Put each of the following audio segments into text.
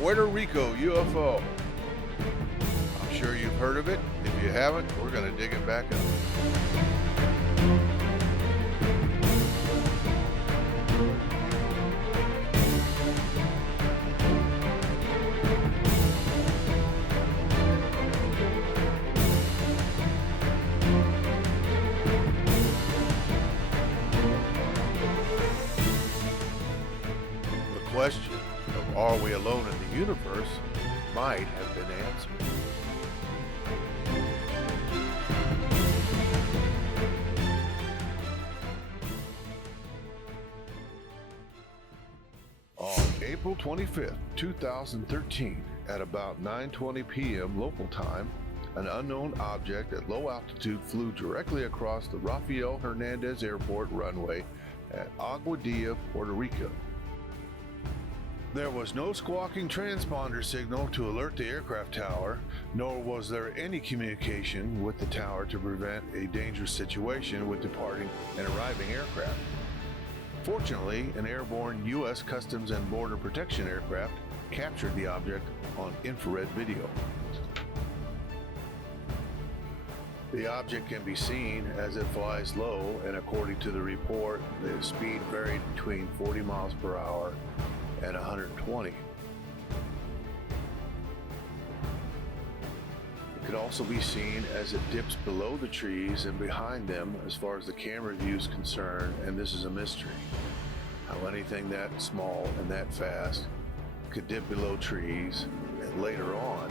Puerto Rico UFO. I'm sure you've heard of it. If you haven't, we're going to dig it back up. The question of are we alone in the universe might have been answered. On April 25th, 2013, at about 9:20 p.m. local time, an unknown object at low altitude flew directly across the Rafael Hernandez Airport runway at Aquadilla, Puerto Rico. There was no squawking transponder signal to alert the aircraft tower, nor was there any communication with the tower to prevent a dangerous situation with departing and arriving aircraft. Fortunately, an airborne U.S. Customs and Border Protection aircraft captured the object on infrared video. The object can be seen as it flies low, and according to the report, the speed varied between 40 miles per hour and 120. It could also be seen as it dips below the trees and behind them as far as the camera view is concerned, and this is a mystery. How anything that small and that fast could dip below trees and later on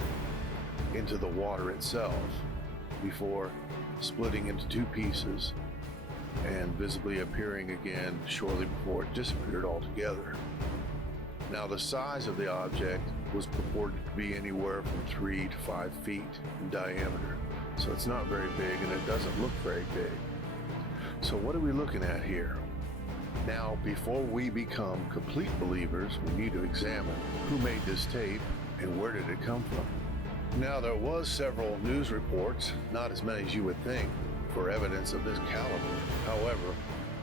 into the water itself before splitting into two pieces and visibly appearing again shortly before it disappeared altogether. Now, the size of the object was purported to be anywhere from 3 to 5 feet in diameter, so it's not very big and it doesn't look very big. So what are we looking at here? Now, before we become complete believers, we need to examine who made this tape and where did it come from. Now, there was several news reports, not as many as you would think, for evidence of this caliber. However,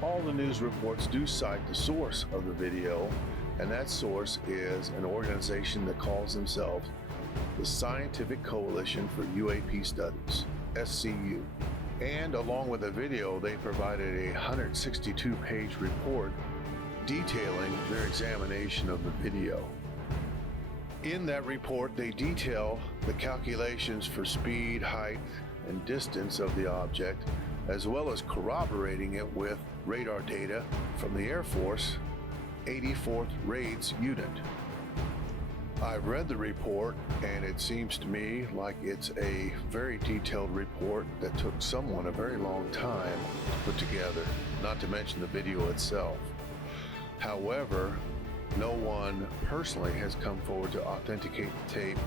all the news reports do cite the source of the video, and that source is an organization that calls themselves the Scientific Coalition for UAP Studies, SCU. And along with the video, they provided a 162-page report detailing their examination of the video. In that report, they detail the calculations for speed, height, and distance of the object, as well as corroborating it with radar data from the Air Force 84th Raids Unit. I've read the report, and it seems to me like it's a very detailed report that took someone a very long time to put together, not to mention the video itself. However, no one personally has come forward to authenticate the tape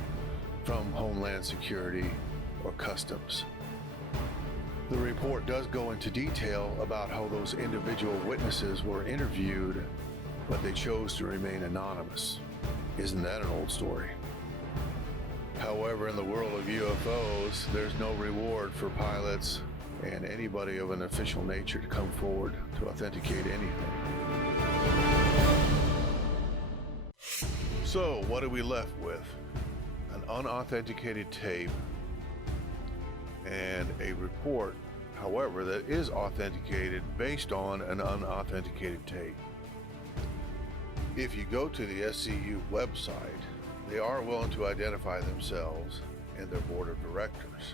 from Homeland Security or Customs. The report does go into detail about how those individual witnesses were interviewed, but they chose to remain anonymous. Isn't that an old story? However, in the world of UFOs, there's no reward for pilots and anybody of an official nature to come forward to authenticate anything. So, what are we left with? An unauthenticated tape and a report, however, that is authenticated based on an unauthenticated tape. If you go to the SCU website, they are willing to identify themselves and their board of directors.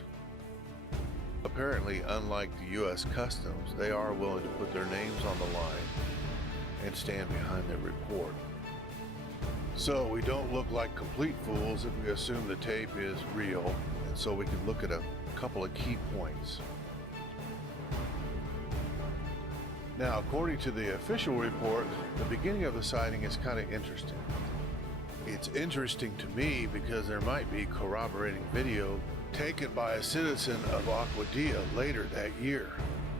Apparently, unlike the U.S. Customs, they are willing to put their names on the line and stand behind their report. So we don't look like complete fools if we assume the tape is real, and so we can look at a couple of key points. Now, according to the official report, the beginning of the sighting is kind of interesting. It's interesting to me because there might be corroborating video taken by a citizen of Aquadilla later that year.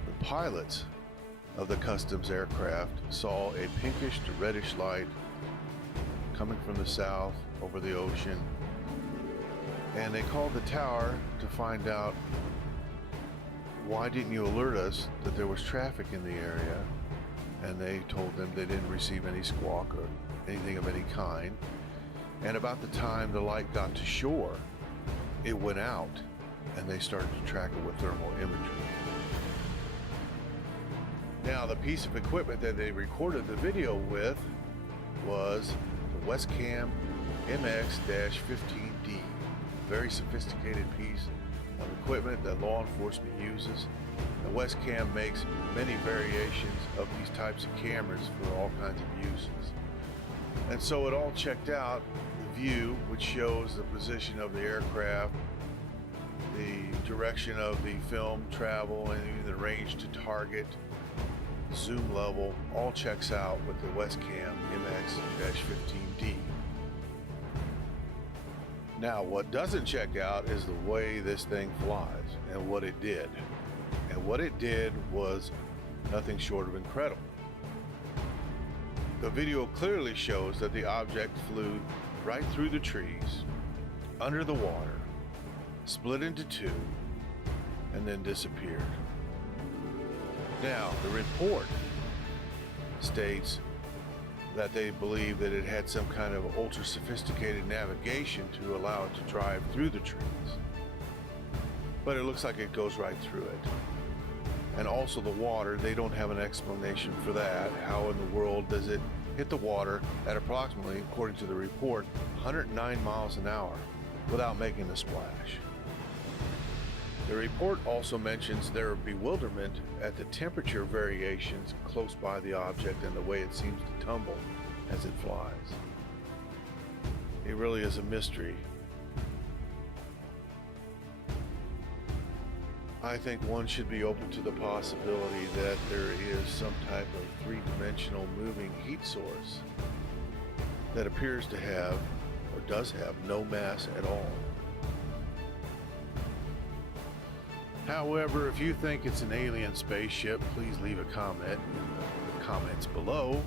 The pilots of the Customs aircraft saw a pinkish to reddish light coming from the south over the ocean, and they called the tower to find out, why didn't you alert us that there was traffic in the area? And they told them they didn't receive any squawk or anything of any kind. And about the time the light got to shore, it went out and they started to track it with thermal imagery. Now, the piece of equipment that they recorded the video with was the Westcam MX-15D, a very sophisticated piece of equipment that law enforcement uses. The Westcam makes many variations of these types of cameras for all kinds of uses. And so it all checked out. The view, which shows the position of the aircraft, the direction of the film travel, and even the range to target, zoom level, all checks out with the Westcam MX-15D. Now, what doesn't check out is the way this thing flies and what it did. And what it did was nothing short of incredible. The video clearly shows that the object flew right through the trees, under the water, split into two, and then disappeared. Now, the report states that they believe that it had some kind of ultra sophisticated navigation to allow it to drive through the trees. But it looks like it goes right through it. And also the water, they don't have an explanation for that. How in the world does it hit the water at approximately, according to the report, 109 miles an hour without making a splash? The report also mentions their bewilderment at the temperature variations close by the object and the way it seems to tumble as it flies. It really is a mystery. I think one should be open to the possibility that there is some type of three-dimensional moving heat source that appears to have, or does have, no mass at all. However, if you think it's an alien spaceship, please leave a comment in the comments below.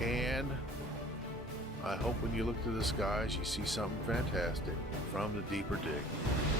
And I hope when you look to the skies, you see something fantastic from the Deeper Dig.